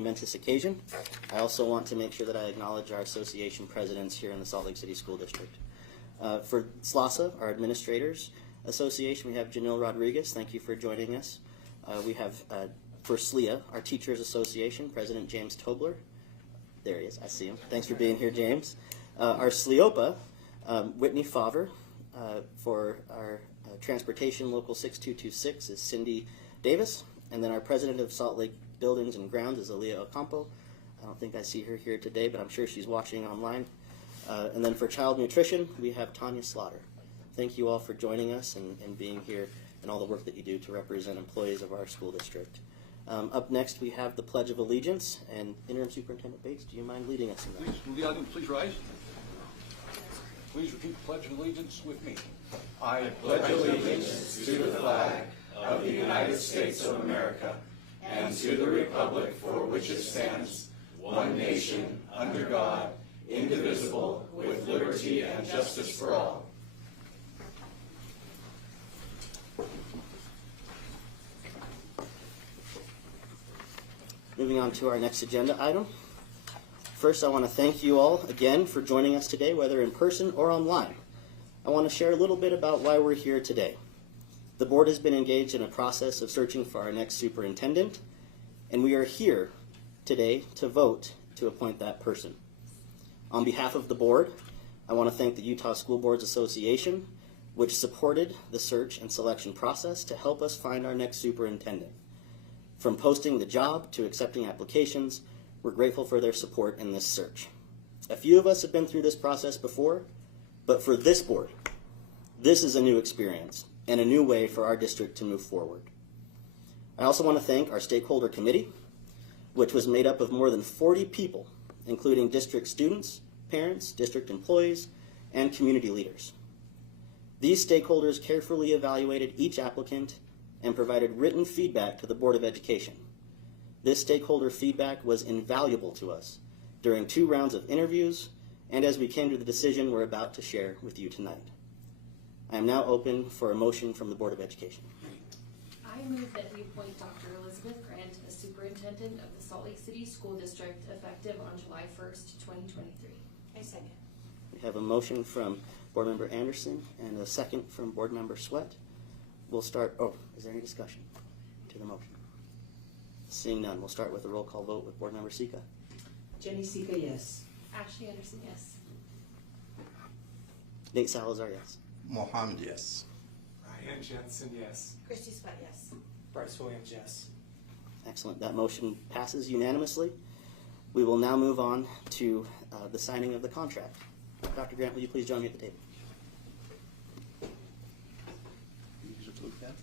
momentous occasion. I also want to make sure that I acknowledge our association presidents here in the Salt Lake City School District. For SLCSD, our administrators association, we have Janelle Rodriguez. Thank you for joining us. We have for SLEA, our teachers association, President James Tobler. There he is. I see him. Thanks for being here, James. Our SLEOPA, Whitney Favre. For our transportation, Local 6226 is Cindy Davis. And then our president of Salt Lake Buildings and Grounds is Aaliyah Ocampo. I don't think I see her here today, but I'm sure she's watching online. And then for child nutrition, we have Tanya Slaughter. Thank you all for joining us and being here and all the work that you do to represent employees of our school district. Up next, we have the Pledge of Allegiance, and Interim Superintendent Bates, do you mind leading us in that? Please, will the audience please rise? Please repeat the Pledge of Allegiance with me. I pledge allegiance to the flag of the United States of America and to the republic for which it stands, one nation, under God, indivisible, with liberty and justice for all. Moving on to our next agenda item. First, I want to thank you all again for joining us today, whether in person or online. I want to share a little bit about why we're here today. The board has been engaged in a process of searching for our next superintendent, and we are here today to vote to appoint that person. On behalf of the board, I want to thank the Utah School Boards Association, which supported the search and selection process to help us find our next superintendent. From posting the job to accepting applications, we're grateful for their support in this search. A few of us have been through this process before, but for this board, this is a new experience and a new way for our district to move forward. I also want to thank our stakeholder committee, which was made up of more than 40 people, including district students, parents, district employees, and community leaders. These stakeholders carefully evaluated each applicant and provided written feedback to the Board of Education. This stakeholder feedback was invaluable to us during 2 rounds of interviews and as we came to the decision we're about to share with you tonight. I am now open for a motion from the Board of Education. I move that we appoint Dr. Elizabeth Grant as Superintendent of the Salt Lake City School District effective on July 1st, 2023. I second. We have a motion from Board Member Anderson and a second from Board Member Sweat. We'll start, is there any discussion to the motion? Seeing none, we'll start with a roll call vote with Board Member Sika. Jenny Sika, yes. Ashley Anderson, yes. Nate Salazar, yes. Mohammed, yes. Ryan Jensen, yes. Christy Sweat, yes. Bryce Williams, yes. Excellent. That motion passes unanimously. We will now move on to the signing of the contract. Dr. Grant, will you please join me at the table? You use a blue pen?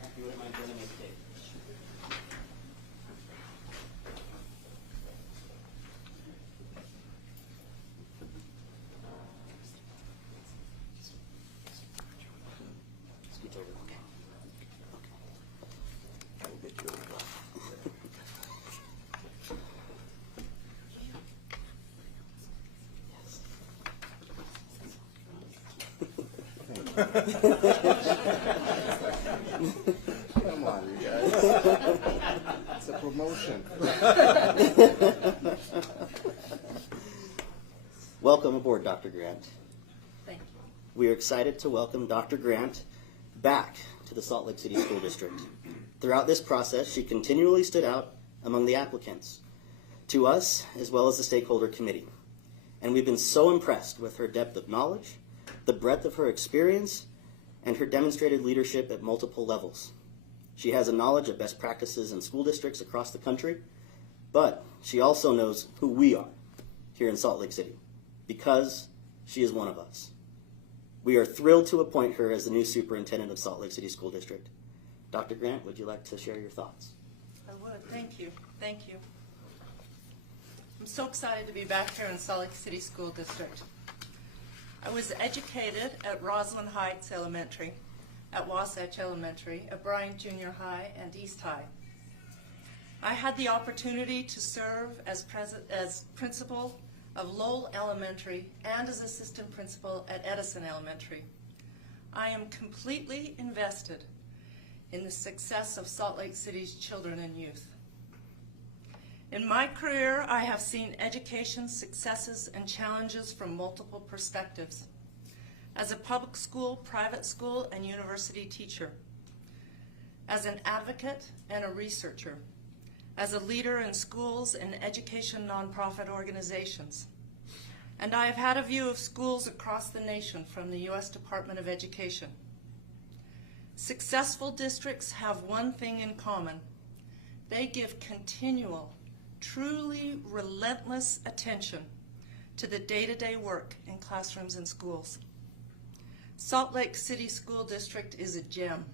If you wouldn't mind joining me at the table. Scooch over. Okay. I will get you over. Yes. Come on, you guys. It's a promotion. Welcome aboard, Dr. Grant. Thank you. We are excited to welcome Dr. Grant back to the Salt Lake City School District. Throughout this process, she continually stood out among the applicants, to us as well as the stakeholder committee. And we've been so impressed with her depth of knowledge, the breadth of her experience, and her demonstrated leadership at multiple levels. She has a knowledge of best practices in school districts across the country, but she also knows who we are here in Salt Lake City, because she is one of us. We are thrilled to appoint her as the new superintendent of Salt Lake City School District. Dr. Grant, would you like to share your thoughts? I would. Thank you. Thank you. I'm so excited to be back here in Salt Lake City School District. I was educated at Roslyn Heights Elementary, at Wasatch Elementary, at Bryant Junior High, and East High. I had the opportunity to serve as principal of Lowell Elementary and as assistant principal at Edison Elementary. I am completely invested in the success of Salt Lake City's children and youth. In my career, I have seen education's successes and challenges from multiple perspectives. As a public school, private school, and university teacher, as an advocate and a researcher, as a leader in schools and education nonprofit organizations. And I have had a view of schools across the nation from the U.S. Department of Education. Successful districts have one thing in common. They give continual, truly relentless attention to the day-to-day work in classrooms and schools. Salt Lake City School District is a gem.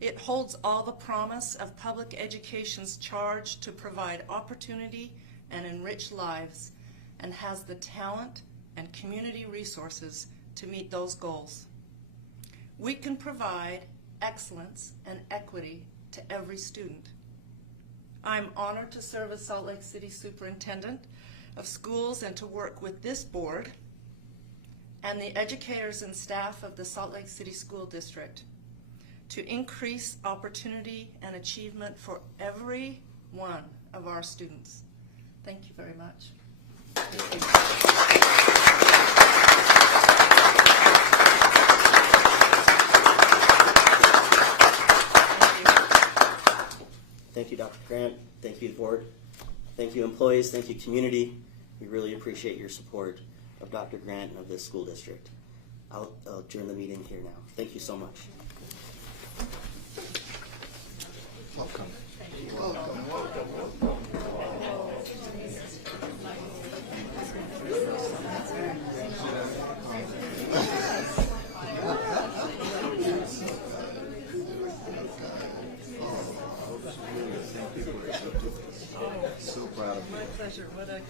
It holds all the promise of public education's charge to provide opportunity and enrich lives, and has the talent and community resources to meet those goals. We can provide excellence and equity to every student. I'm honored to serve as Salt Lake City Superintendent of Schools and to work with this board and the educators and staff of the Salt Lake City School District to increase opportunity and achievement for every one of our students. Thank you very much. Thank you. Thank you, Dr. Grant. Thank you, board. Thank you, employees. Thank you, community. We really appreciate your support of Dr. Grant and of this school district. I'll adjourn the meeting here now. Thank you so much. Welcome. So proud of you. My pleasure. What a